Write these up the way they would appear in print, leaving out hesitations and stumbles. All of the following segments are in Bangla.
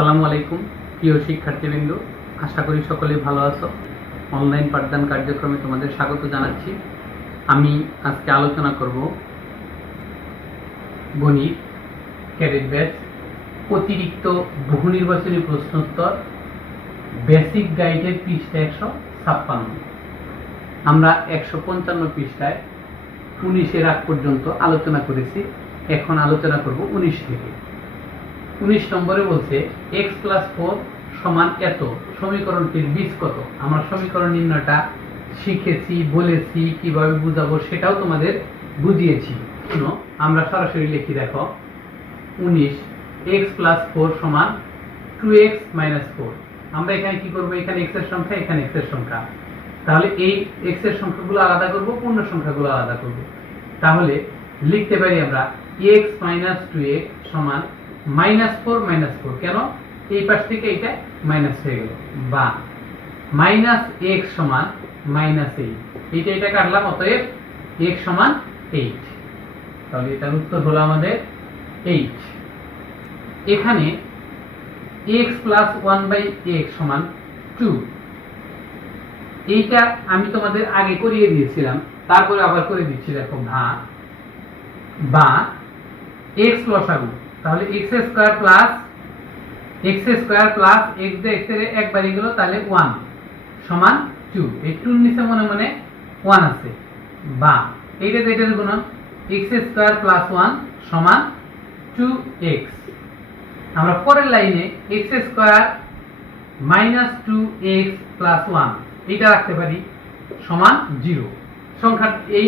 আসসালামু আলাইকুম প্রিয় শিক্ষার্থীবৃন্দ, আশা করি সকলেই ভালো আছো। অনলাইন পাঠদান কার্যক্রমে তোমাদের স্বাগত জানাচ্ছি। আমি আজকে আলোচনা করব গণিত ক্যাডেট ব্যাচ অতিরিক্ত বহু নির্বাচনী প্রশ্নোত্তর বেসিক গাইডের পৃষ্ঠা 156। আমরা 155 পৃষ্ঠায় 19-এর আগ পর্যন্ত আলোচনা করেছি। এখন আলোচনা করব 19 থেকে। 19 নম্বরে বলছে x + 4 = এত, সমীকরণটির বীজ কত। আমরা সমীকরণ নির্ণয়টা শিখেছি, বলেছি, কিভাবে বুঝাবো সেটাও তোমাদের বুঝিয়েছি। আমরা সরাসরি লিখি, দেখো 19 x + 4 = 2x - 4। আমরা এখানে কি করব, এখানে x এর সংখ্যা, এখানে x এর সংখ্যা, তাহলে এই x এর সংখ্যাগুলো আলাদা করব, পূর্ণ সংখ্যাগুলো আলাদা করব। তাহলে লিখতে পারি আমরা x - 2x = -4 - 4। কেন, এই পাশ থেকে এটা মাইনাস হয়ে গেল, বা -x = -8। এটা কাটলাম, অতএব x = 8। তাহলে এটার উত্তর হলো আমাদের 8। এখানে x + 1/x = 2। এইটা আমি তোমাদের আগে করিয়ে দিয়েছিলাম, তারপরে আবার করে দিচ্ছি। দেখো বা x লসাগু, তাহলে x² + x দিয়ে x এর একবারই গেল, তাহলে 1 = 2। এই 2 এর নিচে মনে মনে 1 আছে। বা এইটা এটার গুণন, x² + 1 = 2x। আমরা পরের লাইনে x² - 2x + 1 এটা রাখতে পারি = 0। সংখ্যা এই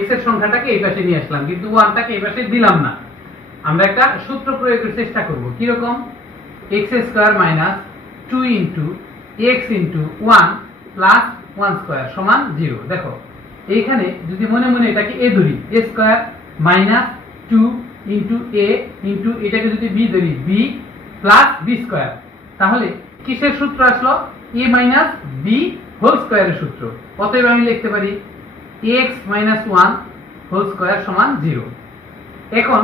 x এর সংখ্যাটাকে এই পাশে নিয়ে আসলাম, কিন্তু 1টাকে এই পাশে দিলাম না। আমরা একটা সূত্র প্রয়োগের চেষ্টা করব। কি রকম, x² - 2 * x * 1 + 1² = 0। দেখো এইখানে যদি মনে মনে এটাকে a ধরি, a² - 2 * a এটাকে যদি b ধরি, b + b², তাহলে কিসের সূত্র আসলো, a - b² এর সূত্র। অতএব আমি লিখতে পারি x - 1² = 0। এখন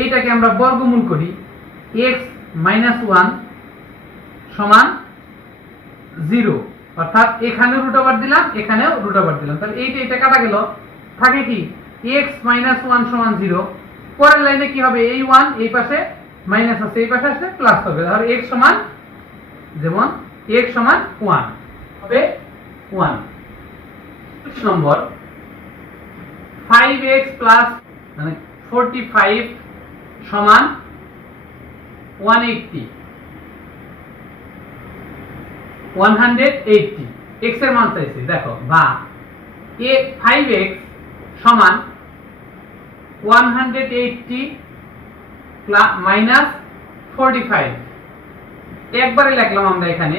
এইটাকে আমরা বর্গমূল করি, x - 1 = 0, অর্থাৎ এখানেও √ওভার দিলাম, এখানেও √ওভার দিলাম। তাহলে এইটা কাটা গেল, থাকে কি x - 1 = 0। পরের লাইনে কি হবে, এই 1 এই পাশে মাইনাস আছে, এই পাশে আসলে প্লাস হবে। তাহলে x যেমন x = 1 হবে 1। 25 নম্বর 5x + মানে 45 = 180। x এর মান চাইছে। দেখো বা 5x = 180 - 45। একবারে লিখলাম আমরা এখানে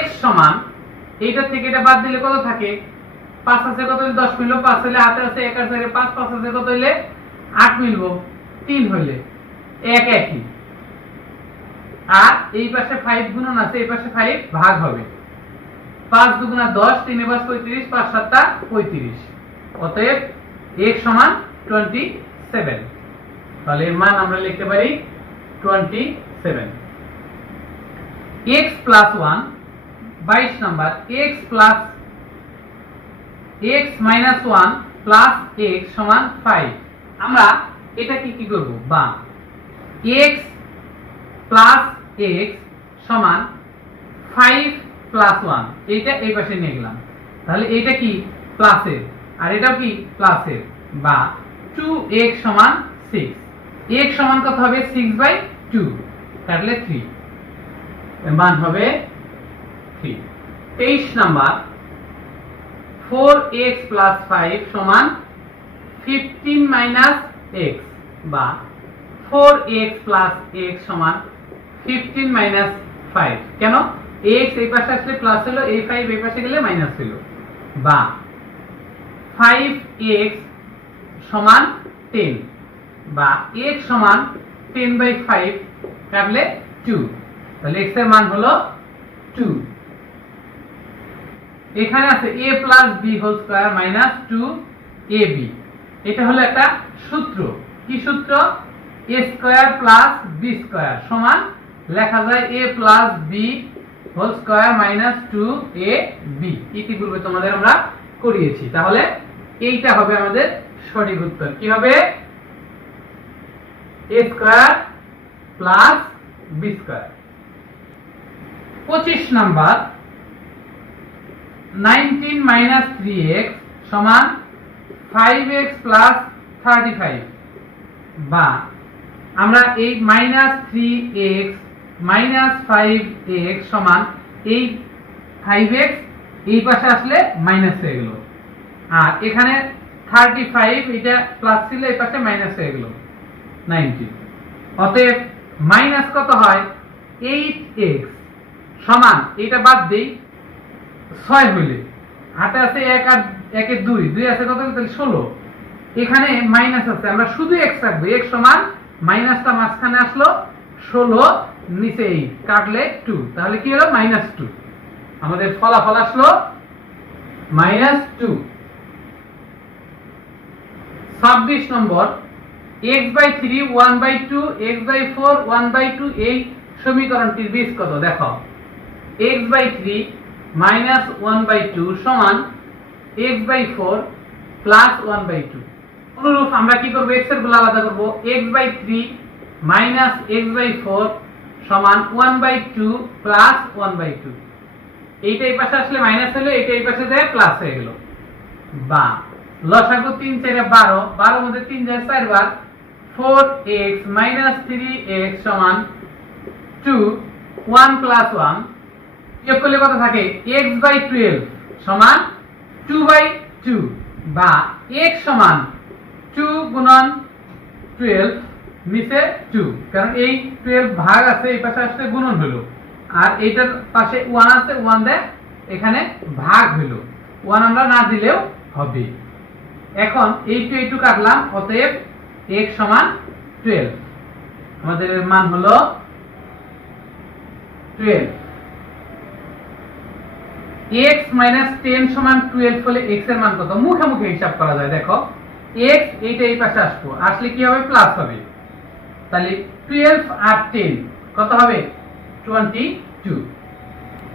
x = এইটা থেকে এটা বাদ দিলে কত থাকে, 5 আছে কত হইলে 10 মিলবো, 5 হইলে হাতে আছে 1 আর 4 5, 5 আছে কত হইলে 8 মিলবো, 3 হইলে 1 একই। আর এই পাশে 5 গুণন আছে, এই পাশে 5 ভাগ হবে। 5 × 2 = 10, 3 × 5 = 35, 5 × 7 = 35। অতএব x = 27। তাহলে এর মান আমরা লিখতে পারি 27। x + 1 22 number, x - 1 + x = 5। আমরা এটাকে কি করব, বা x + x = 5 + 1 এইটা এই পাশে নিয়ে গেলাম। তাহলে এইটা কি প্লাসের, আর এটাও কি প্লাসের। বা 2x = 6। x সমান কত হবে, 6/2, কাটলে 3, এর মান হবে 3। 23 নাম্বার 4x + 5 = 15 - x। বা 4x + x = 15 - 5। কেন, x এই পাশে আসলে প্লাস হলো, এই 5 এই পাশে গেলে মাইনাস হলো। বা 5x = 10। বা x = 10/5, কাটলে 2। তাহলে x এর মান হলো 2। এখানে আছে a + b² - 2ab। এটা হলো একটা সূত্র। কি সূত্র, a² + b² = লেখা যায় a plus b whole square minus 2ab। ইতিপূর্বে তোমাদের আমরা করিয়েছি, তাহলে এইটা হবে আমাদের সঠিক উত্তর। কি হবে? a square plus b square. 25 number 19 minus 3x সমান 5x প্লাস 35, বা আমরা এই মাইনাস 3x মাইনাস 5x সমান এই 5x এই পাশে আসলে মাইনাস হয়ে গেল, আর এখানে 35 এটা প্লাস ছিল এই পাশে মাইনাস হয়ে গেল 19। অতএব মাইনাস কত হয়? 8x সমান, এটা বাদ দেই, 6 হইলে হাতে আছে 1 আর 1 এ 2, 2 আছে কত? তাহলে 16। এখানে মাইনাস আছে, আমরা শুধু x রাখবো। x সমান মাইনাসটা মাঝখানে আসলো 16, নিচে 8 কাটলে 2, তাহলে কি হলো? -2। আমাদের ফলাফল আসলো -2। 26 নম্বর x/3 1/2 x/4 1/2 এই সমীকরণটির বীজ কত? দেখো, x/3 -1/2 সমান x/4 প্লাস 1/2। অনুরূপ আমরা কি করব? x এর গুলো আলাদা করব। x/3 মাইনাস x/4 সমান 1/2 প্লাস 1/2। এইটা এই পাশে আসলে মাইনাস হলো, এইটা এই পাশে যায় প্লাস হয়ে গেল। বা লসাগু 3 4 12, 12 মধ্যে 3 যায় 4 বার, 4x মাইনাস 3x সমান 2, 1 প্লাস 1। বিয়োগ করলে কত থাকে? x/12 সমান 2/2, বা x সমান 2 গুণন 12 নিচে 2, কারণ এই 12 ভাগ আছে এই পাশে আসলে গুণন হলো, আর এইটার পাশে 1 আছে 1 দেয় এখানে ভাগ হলো, 1 আমরা না দিলেও হবে। এখন এইটু কাটলাম, অতএব x সমান 12, আমাদের এর মান হলো 12। x মাইনাস 10 সমান 12 হলে x এর মান কত? মুখে মুখে হিসাব করা যায়। দেখো, x এইটা এই পাশে আসবো, আসলে কি হবে? প্লাস হবে। তাহলে 12 আর 10 কত হবে? 22।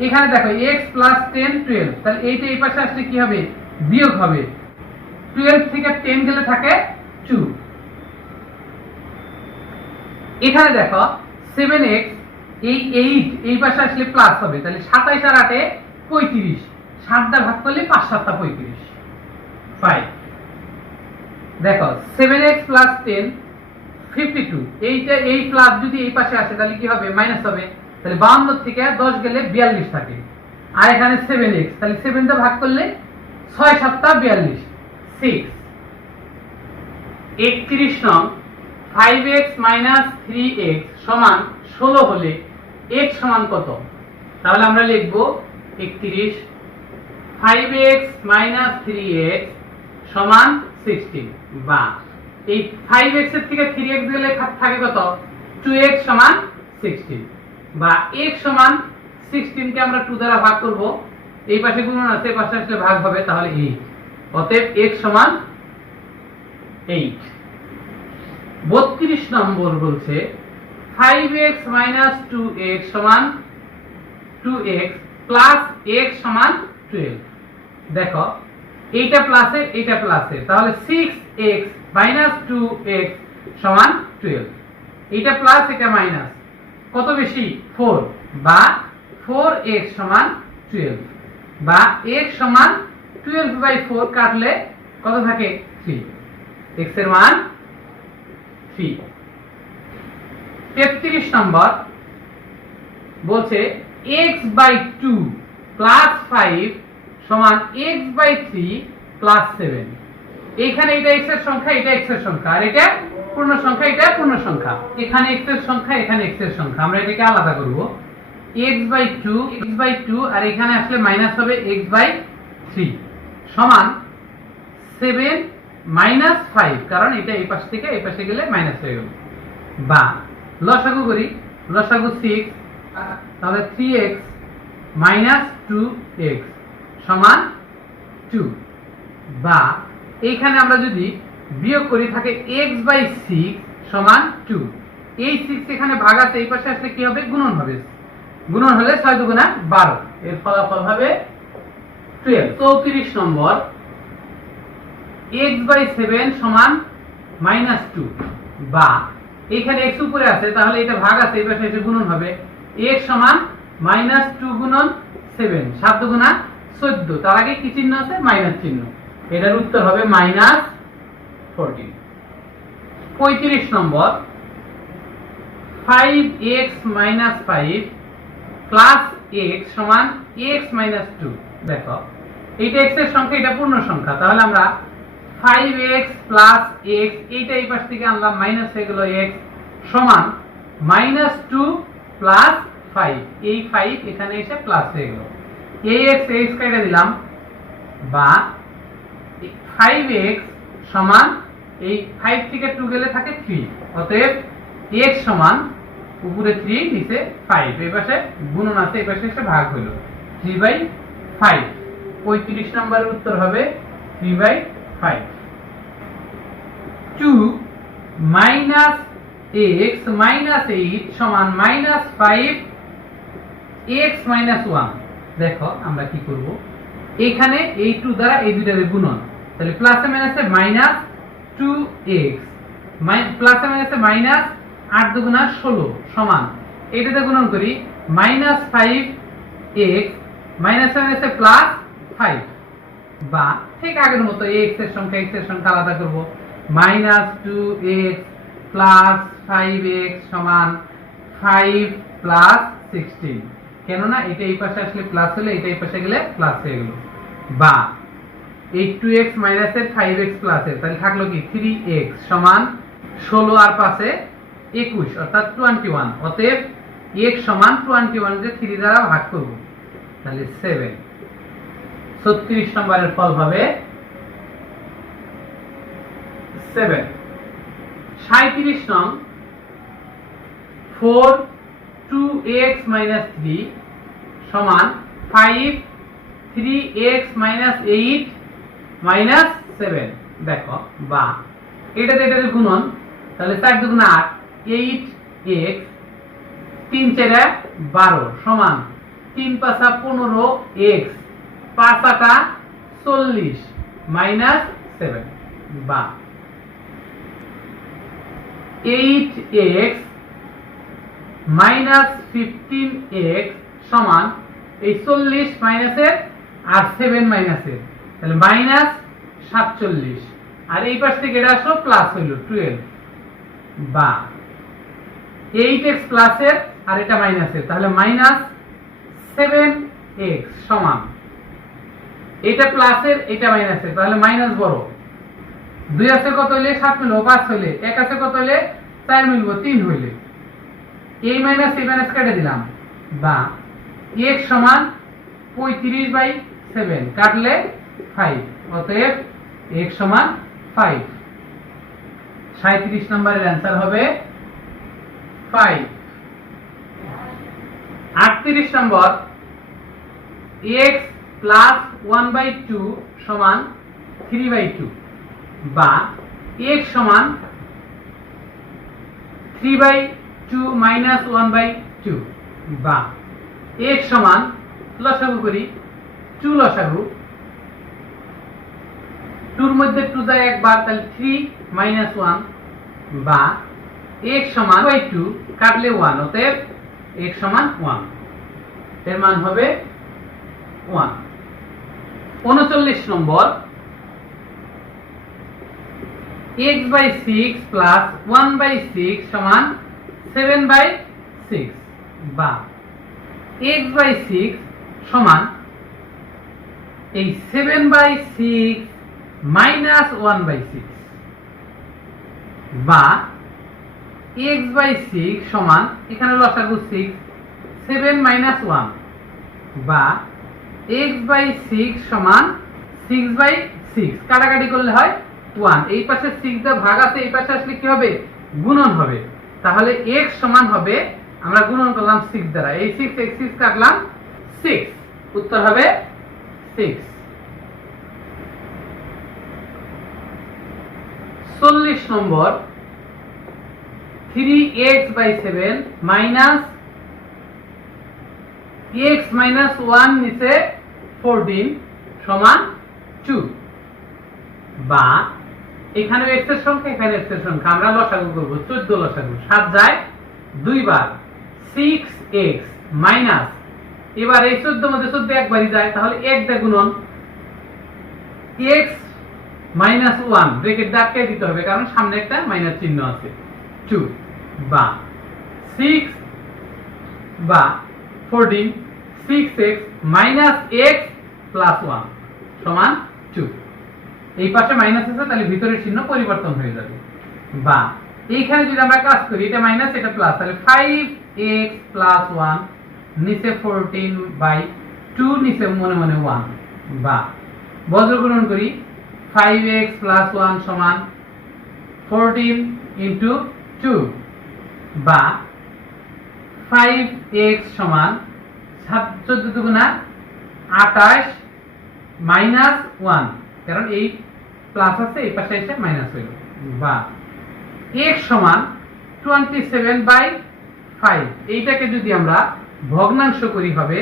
এখানে দেখো x প্লাস 10 12, তাহলে এইটা এই পাশে আসলে কি হবে? বিয়োগ হবে। 12 থেকে 10 গেলে থাকে 2। এখানে দেখো 7x এই 8 এই পাশে আসলে প্লাস হবে, তাহলে 27 আর 8 এ 35, 7 দা ভাগ করলে 5 7 টা 35, 5। দেখো 7x প্লাস 10 52, এইটা এই প্লাস যদি এই পাশে আসে তাহলে কি হবে? মাইনাস হবে। তাহলে 52 থেকে 10 গেলে 42 থাকে, আর এখানে 7x, তাহলে 7 দা ভাগ করলে 6 7 টা 42, 6। 31 নং 5x মাইনাস 3x সমান 16 হলে x সমান কত? তাহলে আমরা লিখব 31 5x মাইনাস 3x সমান 16, বা এই 5x এর থেকে 3x গেলে থাকে কত? 2x সমান 16, বা x সমান 16 কে আমরা 2 দ্বারা ভাগ করব, এই পাশে গুণন আছে এই পাশে আসলে ভাগ হবে, তাহলে 8। অতএব x সমান 8। 32 নম্বর বলছে 5x মাইনাস 2x সমান 2x প্লাস x সমান 12। দেখো এইটা প্লাসে এইটা প্লাসে, তাহলে 6x মাইনাস 2x সমান 12। এইটা প্লাস এটা মাইনাস, কত বেশি? 4, বা 4x সমান 12, বা x সমান 12/4 কাটলে কত থাকে? 3। x এর মান 3। 33 নম্বর বলছে x/2 প্লাস 5 সমান x/3 প্লাস 7। এখানে এটা x এর সংখ্যা, এটা x এর সংখ্যা, আর এটা পূর্ণ সংখ্যা, এটা পূর্ণ সংখ্যা। এখানে x এর সংখ্যা, এখানে x এর সংখ্যা, আমরা এটাকে আলাদা করব। x/2 আর এখানে আসলে মাইনাস হবে x/3 সমান 7 মাইনাস 5, কারণ এটা এই পাশ থেকে এই পাশে গেলে মাইনাস হয়ে গেল। বা লসাগু করি, লসাগু 6, তাহলে 3x মাইনাস 2x সমান 2, বা এইখানে আমরা যদি বিয়োগ করি থাকে x/6 সমান 2, এই 6 এখানে ভাগ আছে, এই পাশে আসলে কি হবে? গুণন হবে। গুণন হলে 6 দুগুণা 12, এর ফলাফল হবে 12। 34 নম্বর, x/7 সমান -2, বা এখানে x উপরে আছে তাহলে এটা ভাগ আছে, এই পাশে এসে গুণন হবে। x সমান -2 গুণন 7, 7 দুগুণা 14, তার আগে কি চিহ্ন আছে? মাইনাস চিহ্ন। এটার উত্তর হবে -14। 35 নম্বর, 5x - 5 প্লাস x সমান x - 2। দেখো এইটা x এর সংখ্যা, এটা পূর্ণ সংখ্যা, তাহলে আমরা 5x প্লাস x, এইটা এই পাশ থেকে আনলাম, মাইনাস হয়ে গেল x সমান -2 প্লাস 5, এই 5 এখানে এসে প্লাস হয়ে গেল। এই x কেটে দিলাম, বা 5x সমান এই 5 থেকে 2 গেলে থাকে 3, অতএব x সমান উপরে 3 নিচে 5, এই পাশে গুণন আছে, এই পাশে এসে ভাগ হলো 3/5। 35 নম্বরের উত্তর হবে 3/5। 2 - x - 8 সমান -5x - 1। দেখো আমরা কি করব, এখানে এই 2 দ্বারা এই দুইটার গুণন, তাহলে প্লাসে মাইনাসে -2x, প্লাসে মাইনাসে -8 দুগুণা 16 সমান, এটাতে গুণন করি -5x, মাইনাসে মাইনাসে +5, বা ঠিক আগের মতো x এর সংখ্যা আলাদা করব। -2x প্লাস 5x সমান 5 প্লাস 16, কেননা এটা এই পাশে আসলে প্লাস হলে এটা এই পাশে গেলে প্লাস হয়ে গেল, বা এই 2x মাইনাসের 5x প্লাসের, তাহলে থাকলো কি 3x সমান 16 আর পাশে 21, অর্থাৎ 21। অতএব x সমান 21 কে 3 দ্বারা ভাগ করব, তাহলে 7। 36 নম্বরের ফল হবে 7। 37 নং, 4 2x - 3 সমান 5 3x - 8 - 7। দেখো, বা এটাতে গুণন, তাহলে 4 দুগুণা 8, 8x 3 4 12 সমান 3 5 15x 5 8 40 -7, বা 8x -15x সমান এই 40 মাইনাসের আর 7 মাইনাসের, তাহলে -47, আর এই পাশ থেকে এটা আসলো প্লাস হইল 12, বা 8x প্লাসের আর এটা মাইনাসের, তাহলে -7x সমান এটা প্লাসের এটা মাইনাসের, তাহলে মাইনাস বড়। 2 আছে কত হইলে 7 মিলবো, 5 হইলে 1 আছে কত হইলে 4 মিলবো, 3 হইলে এই মাইনাস এই মাইনাস কেটে দিলাম, বা x সমান 35/7 কাটলে 5, অতএব x সমান 5। 37 নম্বরের অ্যান্সার হবে 5। 38 নম্বর, x প্লাস 1/2 সমান 3/2, বা x সমান 3/2 minus 1/2, বা x সমান লসাগু করি 2 লসাগু, 2 মধ্যে 2 যায় একবার, তাহলে 3 minus 1, বা x সমান 2 কাটলে 1, অতএব x সমান 1, এর মান হবে 1। 39 নম্বর, x/6 plus 1/6 সমান 7/6, বা x/6 সমান এই 7/6 minus 1/6, বা x/6 সমান এখানে লসাগু 6 7 minus 1, বা x/6 সমান 6/6, কাটাকাটি করলে হয় 1, এই পাশে 6 দিয়ে ভাগ আছে, এই পাশে আসলে কি হবে? গুণন হবে, তাহলে x সমান হবে, আমরা গুণন করলাম 6 দ্বারা, এই 6 x 6 কাটলাম 6, উত্তর হবে 6। 40 নম্বর, 3x by 7 minus x minus 1 নিচে 14 সমান 2, বা এখানে x এর সংখ্যা এখানে x এর সংখ্যা আমরা লসাগু করব 14 লসাগু 7 যায় 2 বার 6x মাইনাস, এবার এই 14 মধ্যে 14 একবারই যায় তাহলে 1 দিয়ে গুণন x minus 1 ব্র্যাকেট দাগকে দিতে হবে কারণ সামনে একটা মাইনাস চিহ্ন আছে 2, বা 6 বা 14 6x minus x plus 1 সমান 2। এই পাশে মাইনাস আছে তাহলে ভিতরের চিহ্ন পরিবর্তন হয়ে যাবে, বা এইখানে যদি আমরা কাজ করি এটা মাইনাস এটা প্লাস তাহলে 5x plus 1 নিচে 14 বাই 2 নিচে মনে মনে 1, বা বজ্র গুণন করি 5x plus 1 সমান 14 into 2, বা 5x সমান 14 দুগুণা 28 মাইনাস 1 কারণ এই প্লাস আছে এই পাশে এসে মাইনাস হইল, বা x সমান 27 বাই 5 এইটাকে যদি আমরা ভগ্নাংশ করি হবে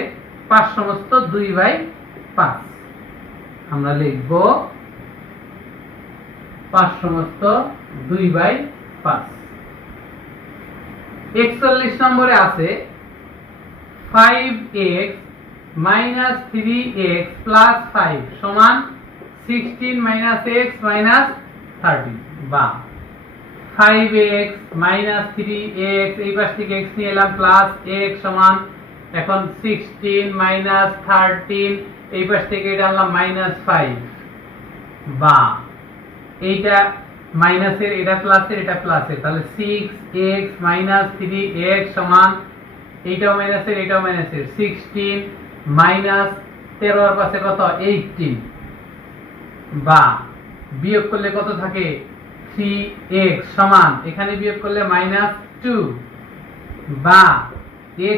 5 সমস্ত 2 বাই 5, আমরা লিখব 5 সমস্ত 2 বাই 5। 41 নম্বরে আছে 5x minus 3x plus 5 সমান 16 minus x minus 30, বা 5x minus 3x এই পাশ থেকে x নিয়ে এলাম প্লাস x সমান এখন 16 minus 13 এই পাশ থেকে এটা আনলাম minus 5, বা এইটা মাইনাসের এটা প্লাসের এটা প্লাসের তাহলে 6x minus 3x সমান এইটাও মাইনাসের এটাও মাইনাসের 16 মাইনাস 13 এর পাশে কত 18, বা বিয়োগ করলে কত থাকে 3x সমান এখানে বিয়োগ করলে মাইনাস 2, বা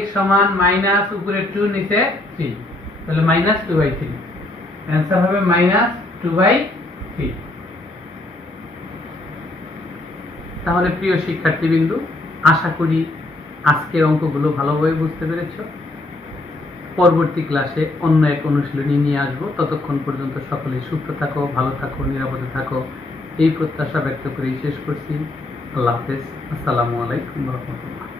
x সমান মাইনাস উপরে 2 নিচে 3 তাহলে মাইনাস 2/3, आंसर হবে মাইনাস 2/3। তাহলে প্রিয় শিক্ষার্থীবৃন্দ আশা করি আজকের অঙ্কগুলো ভালোভাবে বুঝতে পেরেছো। পরবর্তী ক্লাসে অন্য এক অনুশীলনী নিয়ে আসবো, ততক্ষণ পর্যন্ত সকলে সুস্থ থাকো, ভালো থাকো, নিরাপদে থাকো এই প্রত্যাশা ব্যক্ত করেই শেষ করছি। আল্লাহ হাফেজ। আসসালামু আলাইকুম ওয়া রাহমাতুল্লাহ।